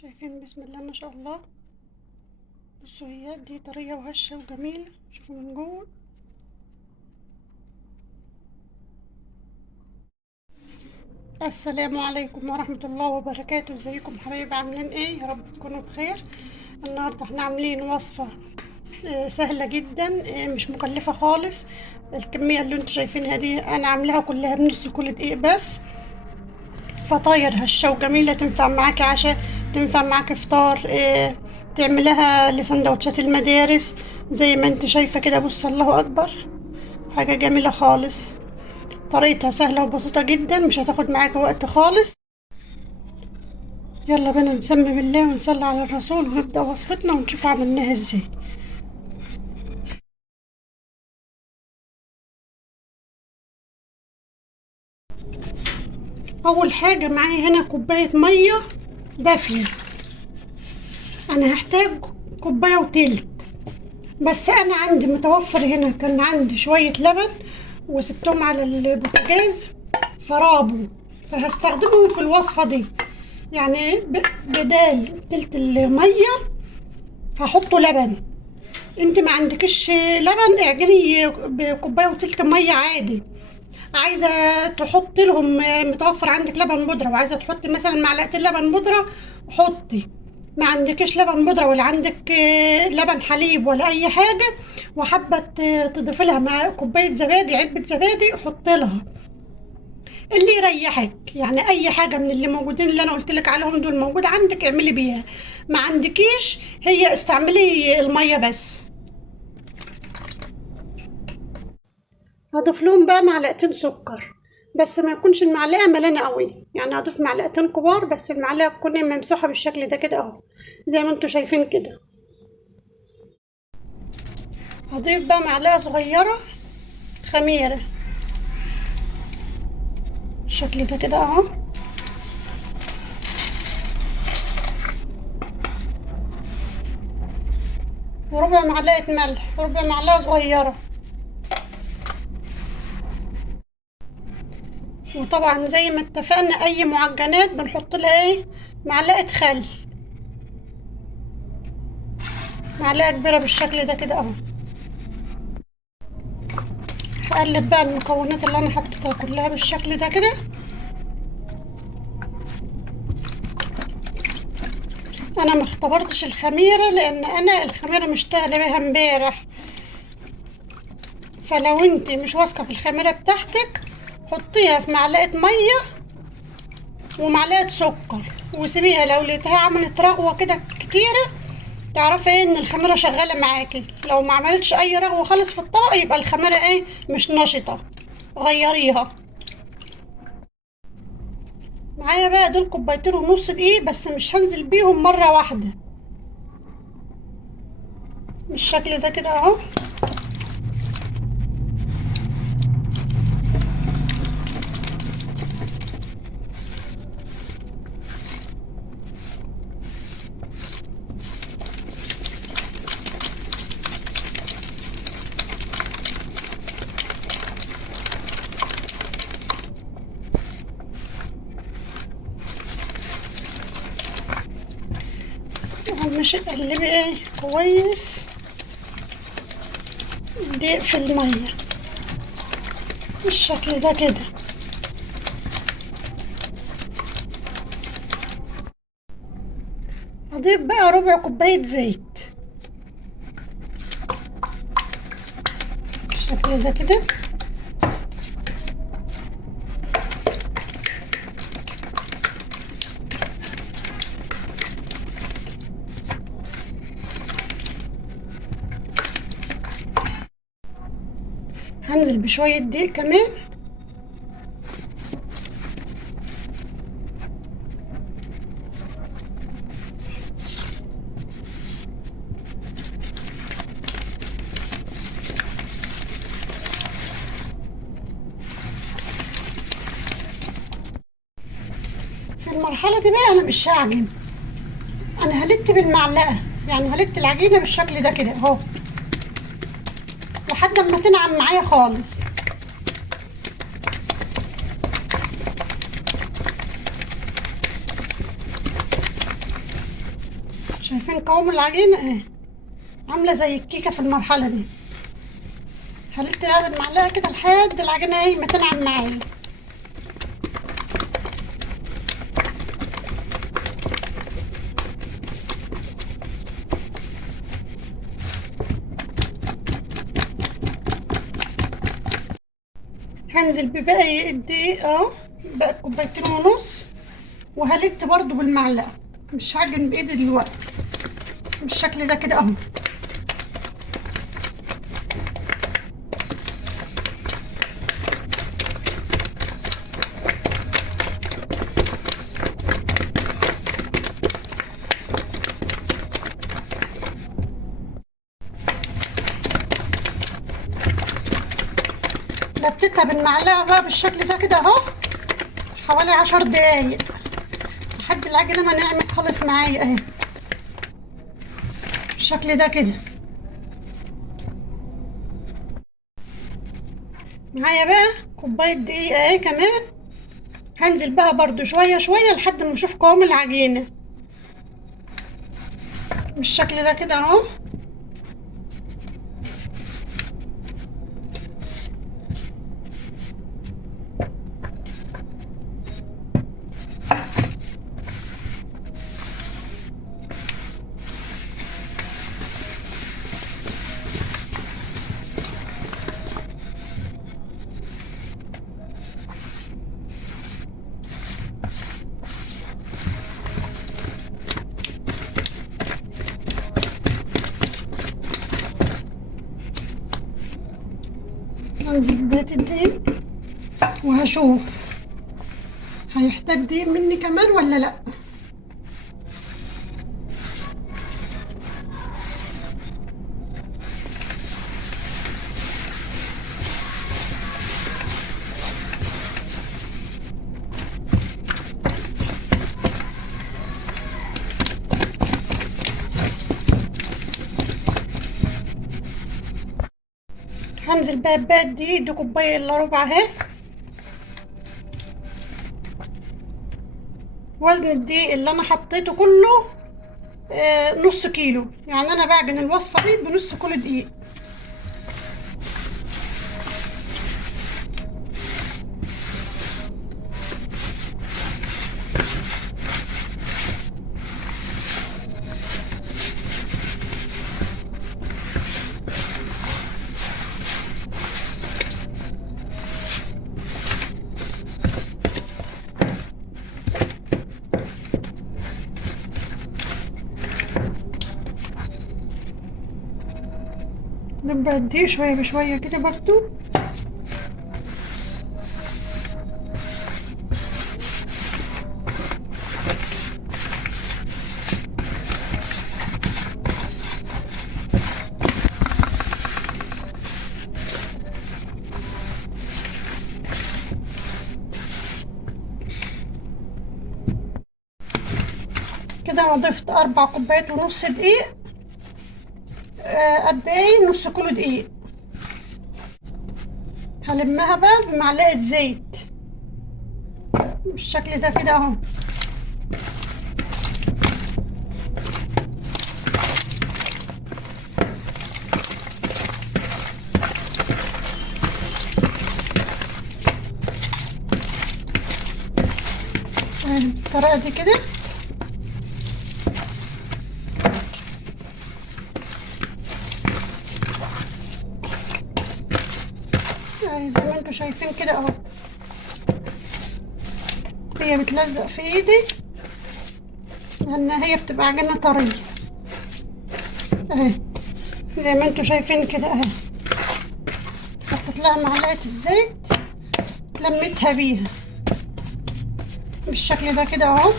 شايفين؟ بسم الله ما شاء الله. بصوا، هي دي طرية وهشة وجميلة. شوفوا من جوه. السلام عليكم ورحمة الله وبركاته. ازيكم حبايبي؟ عاملين ايه؟ يا رب تكونوا بخير. النهاردة احنا عاملين وصفة سهلة جدا، مش مكلفة خالص. الكمية اللي انتوا شايفينها دي انا عاملاها كلها بنص كل دقيق بس. فطاير هشة وجميلة، تنفع معاكي عشاء، تنفع معاكي فطار، تعملها لسندوتشات المدارس زي ما انت شايفة كده. بص، الله اكبر، حاجة جميلة خالص. طريقتها سهلة وبسيطة جدا، مش هتاخد معاكي وقت خالص. يلا بينا نسمي بالله ونصلي على الرسول ونبدأ وصفتنا ونشوف عملناها ازاي. اول حاجة معايا هنا كوباية مية دافية. انا هحتاج كوباية وتلت، بس انا عندي متوفر هنا، كان عندي شوية لبن وسبتهم على البوتاجاز فرابوا، فهستخدمهم في الوصفة دي. يعني بدال تلت المية هحطه لبن. انت ما عندكش لبن، اعجني بكوباية وتلت مية عادي. عايزة تحط لهم، متوفر عندك لبن بودرة وعايزة تحطي مثلا معلقتين لبن بودرة، حطي. ما عندكش لبن بودرة ولا عندك لبن حليب ولا اي حاجة، وحابة تضيفي لها مع كوباية زبادي، علبة زبادي، حط لها اللي يريحك. يعني اي حاجة من اللي موجودين اللي انا قلت لك عليهم دول موجود عندك اعملي بيها. ما عندكيش، هي استعملي المية بس. هضيف لهم بقى معلقتين سكر، بس ما يكونش المعلقه ملانه قوي. يعني هضيف معلقتين كبار بس المعلقه تكون ممسوحه بالشكل ده كده اهو، زي ما انتوا شايفين كده. هضيف بقى معلقه صغيره خميره بالشكل ده كده اهو، وربع معلقه ملح، ربع معلقه صغيره. وطبعا زي ما اتفقنا اي معجنات بنحط لها ايه؟ معلقه خل، معلقه كبيره بالشكل ده كده اهو. هقلب بقى المكونات اللي انا حطيتها كلها بالشكل ده كده. انا ما اختبرتش الخميره لان انا الخميره مشتغله بيها امبارح، فلو انت مش واثقه في الخميره بتاعتك حطيها في معلقه ميه ومعلقه سكر وسيبيها. لو لقيتها عملت رغوه كده كتيره تعرفي ايه؟ ان الخميره شغاله معاكي. لو ما عملتش اي رغوه خالص في الطبق يبقى الخميره ايه؟ مش نشطه، غيريها. معايا بقى دول كوبايتين ونص دقيق، بس مش هنزل بيهم مره واحده. بالشكل ده كده اهو. مش تقلبي ايه كويس دقيق في الميه بالشكل ده كده. هضيف بقى ربع كوبايه زيت بالشكل ده كده. هنزل بشويه دقيق كمان. في المرحله دي بقى انا مش هعجن، انا هلت بالمعلقه. يعني هلت العجينه بالشكل ده كده اهو لحد ما تنعم معايا خالص. شايفين قوام العجينة اهي، عاملة زي الكيكة في المرحلة دي. خليت بقى بالمعلقة كده لحد العجينة ايه ما تنعم معايا. هنزل بباقي الدقيق اهو، بقى كوبايتين ونص، وهلت برضو بالمعلقة، مش هعجن بايدي دلوقتي. بالشكل ده كده اهو. لتتها بالمعلقة بقى بالشكل ده كده اهو، حوالي 10 دقايق لحد العجينة ما نعمت خالص معايا اهي، بالشكل ده كده. معايا بقى كوباية دقيق اهي كمان. هنزل بقى برضو شوية شوية لحد ما اشوف قوام العجينة، بالشكل ده كده اهو. هنزل ببيت الدقيق وهشوف هيحتاج دقيق مني كمان ولا لا. هنزل بقى بباقي الدقيق دي، كوباية الا ربع اهي. وزن الدقيق اللي انا حطيته كله نص كيلو، يعني انا بعجن الوصفة دي بنص كيلو دقيق. نبقى الدقيق شوية بشوية كده برضو. كده انا ضفت 4 كوبايات ونص دقيق، قد ايه نص كيلو دقيق. هلمها بقى بمعلقة زيت بالشكل ده كده اهو. بالطريقة دي كده. زي ما انتوا شايفين كده اهو، هي بتلزق في ايدي لان هي بتبقى عجينة طرية اهي، زي ما انتوا شايفين كده اهي. حطيت لها معلقة الزيت، لميتها بيها بالشكل ده كده اهو.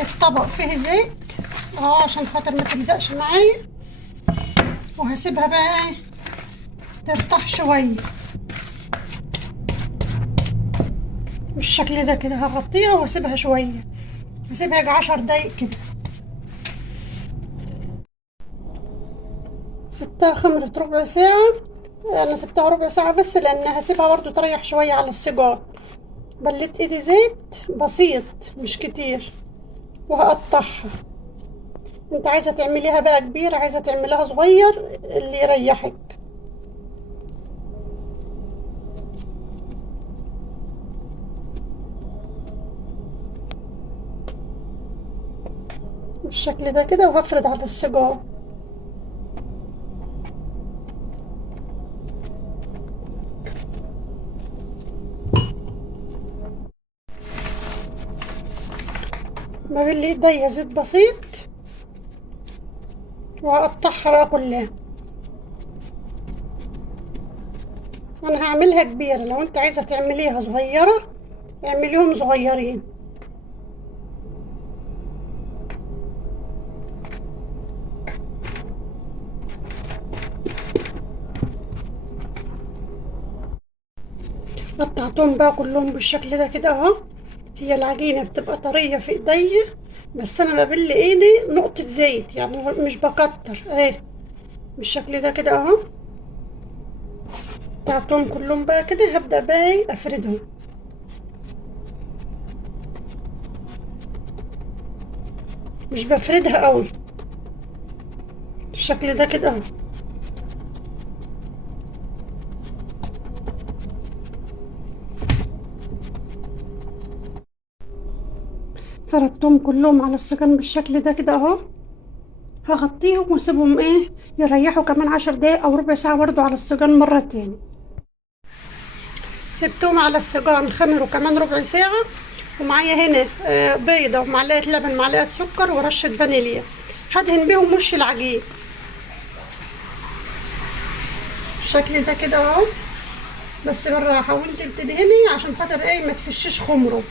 الطبق فيه زيت اهو عشان خاطر ما تلزقش معايا، وهسيبها بقى ايه ترتاح شوية بالشكل ده كده. هغطيها واسيبها شوية، هسيبها يجي 10 دقايق كده. سبتها خمرت ربع ساعة. انا سبتها ربع ساعة بس لان هسيبها برضو تريح شوية على السيجار. بليت ايدي زيت بسيط مش كتير، وهقطعها. انت عايزة تعمليها بقى كبيرة، عايزة تعمليها صغير، اللي يريحك. بالشكل ده كده، وهفرد على السيجار. ببل ايديا زيت بسيط، وهقطعها بقى كلها. انا هعملها كبيرة، لو انت عايزة تعمليها صغيرة اعمليهم صغيرين. قطعتهم بقى كلهم بالشكل ده كده اهو. هي العجينة بتبقى طرية في ايديا، بس انا ببل ايدي نقطة زيت، يعني مش بكتر اهي. بالشكل ده كده اهو. قطعتهم كلهم بقى كده، هبدأ بقى افردهم. مش بفردها قوي. بالشكل ده كده اهو. فردتهم كلهم على السكن بالشكل ده كده اهو. هغطيهم واسيبهم يريحوا كمان 10 دقايق او ربع ساعة برضو على السجان مرة تاني. سبتهم على السجان خمروا كمان ربع ساعة. ومعايا هنا بيضة ومعلقة لبن، معلقة سكر، ورشة فانيليا. هدهن بيهم وش العجين بالشكل ده كده اهو. بس بالراحة وانت بتدهني، عشان خاطر ما تفشيش خمره.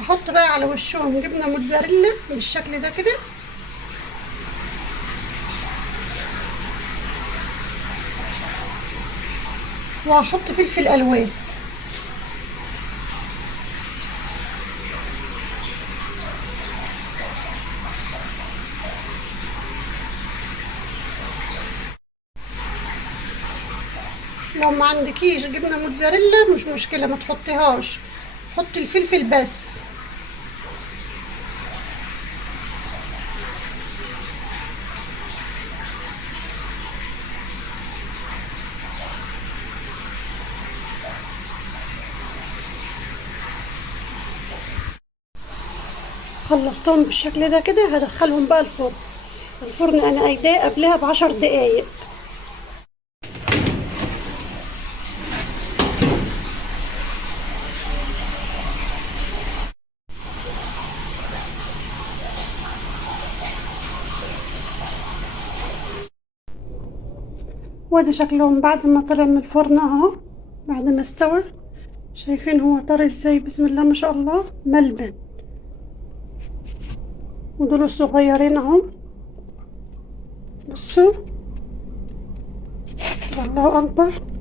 هحط بقى على وشهم جبنة موتزاريلا بالشكل ده كده. وهحط فلفل الوان. لو ما عندكيش جبنة موتزاريلا مش مشكلة، ما تحطيهاش، حطي الفلفل بس. خلصتهم بالشكل ده كده، هدخلهم بقى الفرن. الفرن انا قايداه قبلها ب10 دقايق. وادي شكلهم بعد ما طلع من الفرن اهو، بعد ما استوى. شايفين هو طري ازاي؟ بسم الله ما شاء الله، ملبن. ودول الصغيرين اهو، بصوا، الله اكبر.